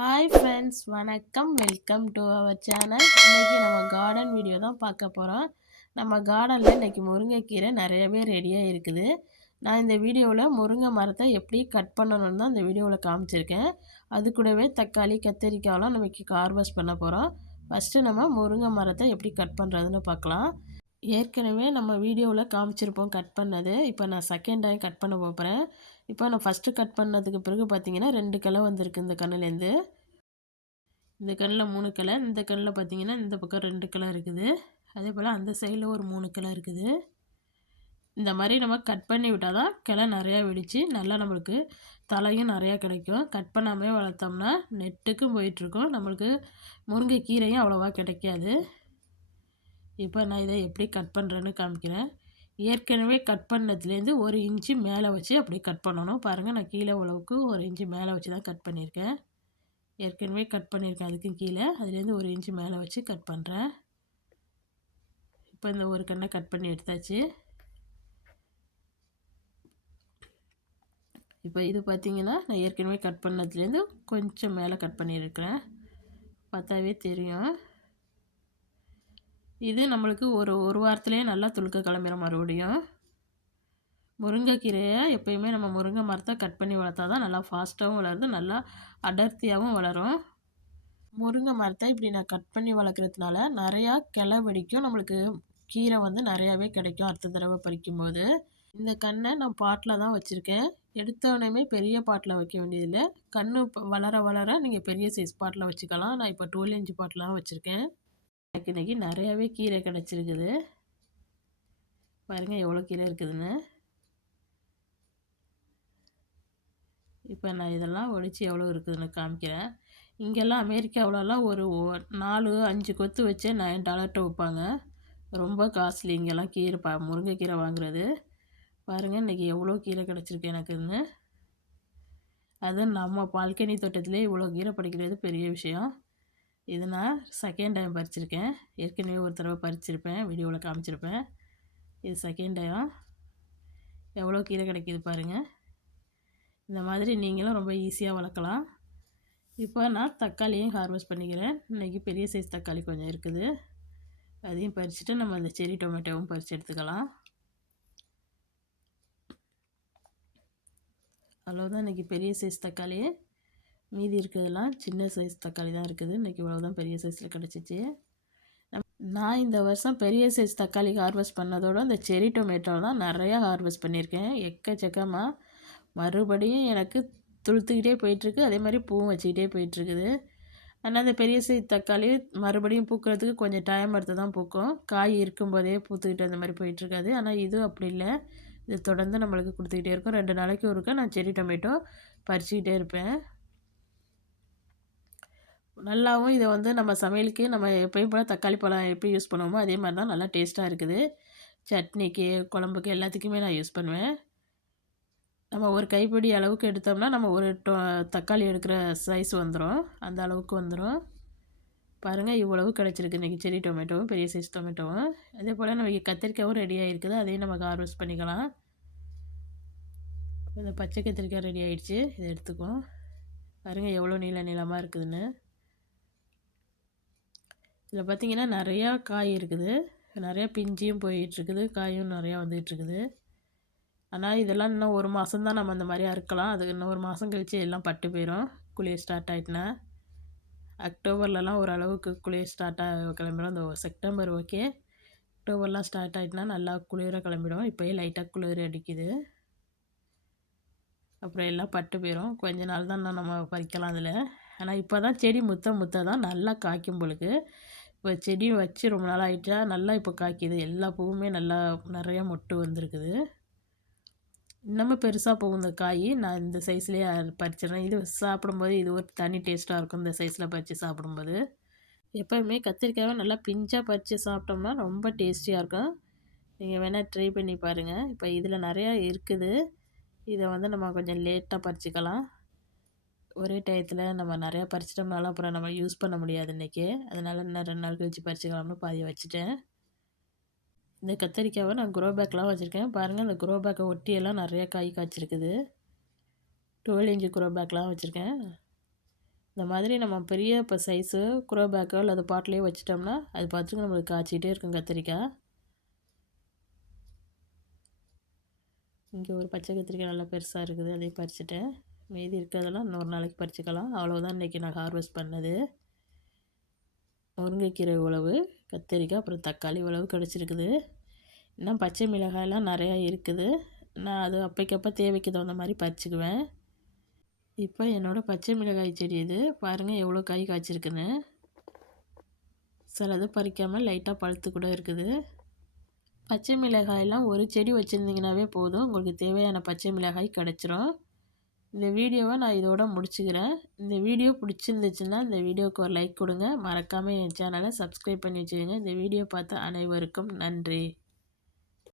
Hi friends வணக்கம். Welcome to our channel இன்றைக்கி நம்ம கார்டன் வீடியோ தான் பார்க்க போகிறோம் நம்ம கார்டனில் இன்றைக்கி முருங்கைக்கீரை நிறையவே ரெடியாக இருக்குது. நான் இந்த வீடியோவில் முருங்கை மரத்தை எப்படி கட் பண்ணணும்னு தான் இந்த வீடியோவில் காமிச்சிருக்கேன். அது கூடவே தக்காளி கத்திரிக்காயெலாம் நமக்கு ஹார்வெஸ்ட் பண்ண போகிறோம் ஃபஸ்ட்டு நம்ம முருங்கை மரத்தை எப்படி கட் பண்ணுறதுன்னு பார்க்கலாம். ஏற்கனவே நம்ம வீடியோவில் காமிச்சிருப்போம் கட் பண்ணது. இப்போ நான் செகண்ட் டைம் கட் பண்ண போகிறேன் இப்போ நான் ஃபஸ்ட்டு கட் பண்ணதுக்கு பிறகு பார்த்தீங்கன்னா ரெண்டு கிளை வந்திருக்கு இந்த கண்ணுலேருந்து இந்த கண்ணில் மூணு கிளை இந்த கண்ணில் பார்த்தீங்கன்னா இந்த பக்கம் ரெண்டு கிளை இருக்குது. அதே போல் அந்த சைடில் ஒரு மூணு கிளை இருக்குது. இந்த மாதிரி நம்ம கட் பண்ணி விட்டால் தான் கிளை நிறையா வெடித்து நல்லா நம்மளுக்கு தலையும் நிறையா கிடைக்கும். கட் பண்ணாமே வளர்த்தோம்னா நெட்டுக்கும் போயிட்டுருக்கோம். நம்மளுக்கு முருங்கை கீரையும் அவ்வளோவா கிடைக்காது. இப்போ நான் இதை எப்படி கட் பண்ணுறேன்னு காமிக்கிறேன். ஏற்கனவே கட் பண்ணதுலேருந்து ஒரு இன்ச்சு மேலே வச்சு அப்படியே கட் பண்ணணும். பாருங்கள் நான் கீழே உழவுக்கு ஒரு இன்ச்சு மேலே வச்சு தான் கட் பண்ணியிருக்கேன். ஏற்கனவே கட் பண்ணியிருக்கேன் அதுக்கும் கீழே. அதுலேருந்து ஒரு இன்ச்சு மேலே வச்சு கட் பண்ணுறேன். இப்போ இந்த ஒரு கண்ணை கட் பண்ணி எடுத்தாச்சு. இப்போ இது பார்த்திங்கன்னா நான் ஏற்கனவே கட் பண்ணதுலேருந்து கொஞ்சம் மேலே கட் பண்ணியிருக்கிறேன். பார்த்தாவே தெரியும். இது நம்மளுக்கு ஒரு ஒரு வாரத்துலேயே நல்லா துளுக்க கிளம்புற மறுபடியும். முருங்கைக்கீரையை எப்போயுமே நம்ம முருங்கை மரத்தை கட் பண்ணி வளர்த்தா தான் நல்லா ஃபாஸ்ட்டாகவும் வளருது நல்லா அடர்த்தியாகவும் வளரும். முருங்கை மரத்தை இப்படி நான் கட் பண்ணி வளர்க்குறதுனால நிறையா கிளை வெடிக்கும். நம்மளுக்கு கீரை வந்து நிறையாவே கிடைக்கும் அடுத்த தடவை பறிக்கும்போது. இந்த கண்ணை நான் பாட்டில் தான் வச்சுருக்கேன். எடுத்தோடனே பெரிய பாட்டில் வைக்க வேண்டியதில்லை. கன்று வளர வளர நீங்கள் பெரிய சைஸ் பாட்டில் வச்சுக்கலாம். நான் இப்போ டுவெல் இன்ச்சு பாட்டிலாம் வச்சுருக்கேன். எனக்கு இன்றைக்கி நிறையாவே கீரை கிடச்சிருக்குது. பாருங்கள் எவ்வளோ கீரை இருக்குதுன்னு. இப்போ நான் இதெல்லாம் ஒழித்து எவ்வளோ இருக்குதுன்னு காமிக்கிறேன். இங்கெல்லாம் அமெரிக்காவிலலாம் ஒரு நாலு அஞ்சு கொத்து வச்சு நைன் டாலர்கிட்ட வைப்பாங்க ரொம்ப காஸ்ட்லி இங்கெல்லாம் கீரை பா முருங்கைக்கீரை வாங்குறது. பாருங்கள் இன்றைக்கி எவ்வளோ கீரை கிடச்சிருக்கு எனக்குன்னு. அது நம்ம பால்கனி தோட்டத்திலே இவ்வளோ கீரை படிக்கிறது பெரிய விஷயம். இது நான் செகண்ட் டைம் பறிச்சிருக்கேன். ஏற்கனவே ஒரு தடவை பறிச்சிருப்பேன். வீடியோவில் காமிச்சிருப்பேன். இது செகண்ட் டைம் எவ்வளோ கீரை கிடைக்கிது பாருங்கள் இந்த மாதிரி நீங்களும் ரொம்ப ஈஸியாக வளர்க்கலாம். இப்போ நான் தக்காளியும் ஹார்வெஸ்ட் பண்ணிக்கிறேன். இன்றைக்கி பெரிய சைஸ் தக்காளி கொஞ்சம் இருக்குது. அதையும் பறிச்சுட்டு நம்ம அந்த செரி டொமேட்டோவும் பறித்து எடுத்துக்கலாம். அவ்வளோதான் இன்றைக்கி பெரிய சைஸ் தக்காளி மீதி இருக்கிறதெல்லாம் சின்ன சைஸ் தக்காளி தான் இருக்குது. இன்றைக்கி இவ்வளோ தான் பெரிய சைஸில் கிடச்சிச்சு. நான் இந்த வருஷம் பெரிய சைஸ் தக்காளி ஹார்வெஸ்ட் பண்ணதோட இந்த செரி டொமேட்டோ தான் நிறையா ஹார்வெஸ்ட் பண்ணியிருக்கேன். எக்கச்சக்கமாக மறுபடியும் எனக்கு துளுத்துக்கிட்டே போயிட்டுருக்கு. அதே மாதிரி பூவும் வச்சுக்கிட்டே போயிட்டுருக்குது. ஆனால் அந்த பெரிய சைஸ் தக்காளி மறுபடியும் பூக்கிறதுக்கு கொஞ்சம் டைம் எடுத்து தான் பூக்கும். காய் இருக்கும்போதே பூத்துக்கிட்டு அந்த மாதிரி போயிட்டுருக்காது. ஆனால் இது அப்படி இல்லை. இது தொடர்ந்து நம்மளுக்கு கொடுத்துக்கிட்டே இருக்கும். ரெண்டு நாளைக்கு ஒருக்கா நான் செரி டொமேட்டோ பறிச்சிக்கிட்டே இருப்பேன். நல்லாவும் இதை வந்து நம்ம சமையலுக்கு நம்ம எப்பயும் போல் தக்காளி பழம் எப்படி யூஸ் பண்ணுவோமோ அதே மாதிரி தான் நல்லா டேஸ்ட்டாக இருக்குது. சட்னிக்கு குழம்புக்கு எல்லாத்துக்குமே நான் யூஸ் பண்ணுவேன். நம்ம ஒரு கைப்பிடி அளவுக்கு எடுத்தோம்னா நம்ம ஒரு டொ தக்காளி எடுக்கிற சைஸ் வந்துடும் அந்த அளவுக்கு வந்துடும் பாருங்கள் இவ்வளவு கிடச்சிருக்கு. இன்றைக்கி செரி டொமேட்டோவும் பெரிய சைஸ் டொமேட்டோவும். அதே போல் நமக்கு கத்திரிக்காயும் ரெடியாக இருக்குது அதையும் நமக்கு ஹார்வெஸ்ட் பண்ணிக்கலாம். இந்த பச்சை கத்திரிக்காய் ரெடி ஆகிடுச்சு இதை எடுத்துக்குவோம். பாருங்கள் எவ்வளோ நீள நீளமாக இருக்குதுன்னு. இதில் பார்த்திங்கன்னா நிறையா காய் இருக்குது. நிறையா பிஞ்சியும் போயிட்டுருக்குது. காயும் நிறையா வந்துகிட்ருக்குது ஆனால் இதெல்லாம் இன்னும் ஒரு மாதம் தான் நம்ம அந்த மாதிரி அறுக்கலாம். அதுக்கு இன்னும் ஒரு மாதம் கழித்து எல்லாம் பட்டு போயிடும் குளிர் ஸ்டார்ட் ஆகிட்டுனா அக்டோபர்லலாம் ஓரளவுக்கு குளிர் ஸ்டார்ட் ஆக கிளம்பிடும். இந்த செப்டம்பர் ஓகே அக்டோபர்லாம் ஸ்டார்ட் ஆகிட்டுனா நல்லா குளிராக கிளம்பிடும். இப்போயே லைட்டாக குளிர் அடிக்குது. அப்புறம் எல்லாம் பட்டு போயிடும் கொஞ்ச நாள் தான் நம்ம பறிக்கலாம் அதில். ஆனால் இப்போ தான் செடி முத்த முத்த தான் நல்லா காய்க்கும் பொழுது. இப்போ செடி வச்சு ரொம்ப நாள் ஆகிட்டா நல்லா இப்போ காய்க்குது. எல்லா பூவுமே நல்லா நிறையா மொட்டு வந்திருக்குது. இன்னமும் பெருசாக போகும் இந்த காய். நான் இந்த சைஸ்லேயே பறிச்சிடுறேன். இது சாப்பிடும்போது இது ஒரு தனி டேஸ்ட்டாக இருக்கும் இந்த சைஸில் பறித்து சாப்பிடும்போது. எப்போயுமே கத்திரிக்காயை நல்லா பிஞ்சாக பறித்து சாப்பிட்டோம்னா ரொம்ப டேஸ்டியாக இருக்கும். நீங்கள் வேணால் ட்ரை பண்ணி பாருங்கள் இப்போ இதில் நிறையா இருக்குது. இதை வந்து நம்ம கொஞ்சம் லேட்டாக பறிச்சிக்கலாம். ஒரே டயத்தில் நம்ம நிறையா பறிச்சிட்டோம்னாலும் அப்புறம் நம்ம யூஸ் பண்ண முடியாது இன்றைக்கி அதனால் இன்னும் ரெண்டு நாள் கழித்து பறிச்சிக்கலாம்னு பாதி வச்சுட்டேன். இந்த கத்தரிக்காவை நான் குரோ பேக்லாம் வச்சுருக்கேன். பாருங்கள் இந்த குரோ பேக்கை ஒட்டியெல்லாம் நிறையா காய் காய்ச்சிருக்குது. டுவெல் இன்ச்சு குரோ பேக்லாம் வச்சுருக்கேன். இந்த மாதிரி நம்ம பெரிய இப்போ சைஸு குரோ பேக்கோ அல்லது பாட்டிலையோ வச்சிட்டோம்னா அது பார்த்துக்கு நம்மளுக்கு காய்ச்சிட்டே இருக்கும் கத்திரிக்காய். இங்கே ஒரு பச்சை கத்திரிக்காய் நல்லா பெருசாக இருக்குது அதையும் பறிச்சுட்டேன். மீதி இருக்கிறதெல்லாம் இன்னொரு நாளைக்கு பறிச்சுக்கலாம். அவ்வளோதான் இன்றைக்கி நான் ஹார்வெஸ்ட் பண்ணது. முருங்கைக்கீரை உழவு கத்திரிக்காய் அப்புறம் தக்காளி உழவு கிடச்சிருக்குது. இன்னும் பச்சை மிளகாயெல்லாம் நிறையா இருக்குது. நான் அது அப்பைக்கப்போ தேவைக்கு தகுந்த மாதிரி பறிச்சுக்குவேன். இப்போ என்னோடய பச்சை மிளகாய் செடி இது. பாருங்கள் எவ்வளோ காய் காய்ச்சிருக்குன்னு. சிலது பறிக்காமல் லைட்டாக பழுத்து கூட இருக்குது. பச்சை மிளகாயெல்லாம் ஒரு செடி வச்சுருந்தீங்கனாவே போதும். உங்களுக்கு தேவையான பச்சை மிளகாய் கிடச்சிரும். இந்த வீடியோவை நான் இதோட முடிச்சுக்கிறேன். இந்த வீடியோ பிடிச்சிருந்துச்சுன்னா இந்த வீடியோவுக்கு ஒரு லைக் கொடுங்க. மறக்காமல் என் சேனலை சப்ஸ்கிரைப் பண்ணி வச்சுக்கோங்க. இந்த வீடியோ பார்த்த அனைவருக்கும் நன்றி.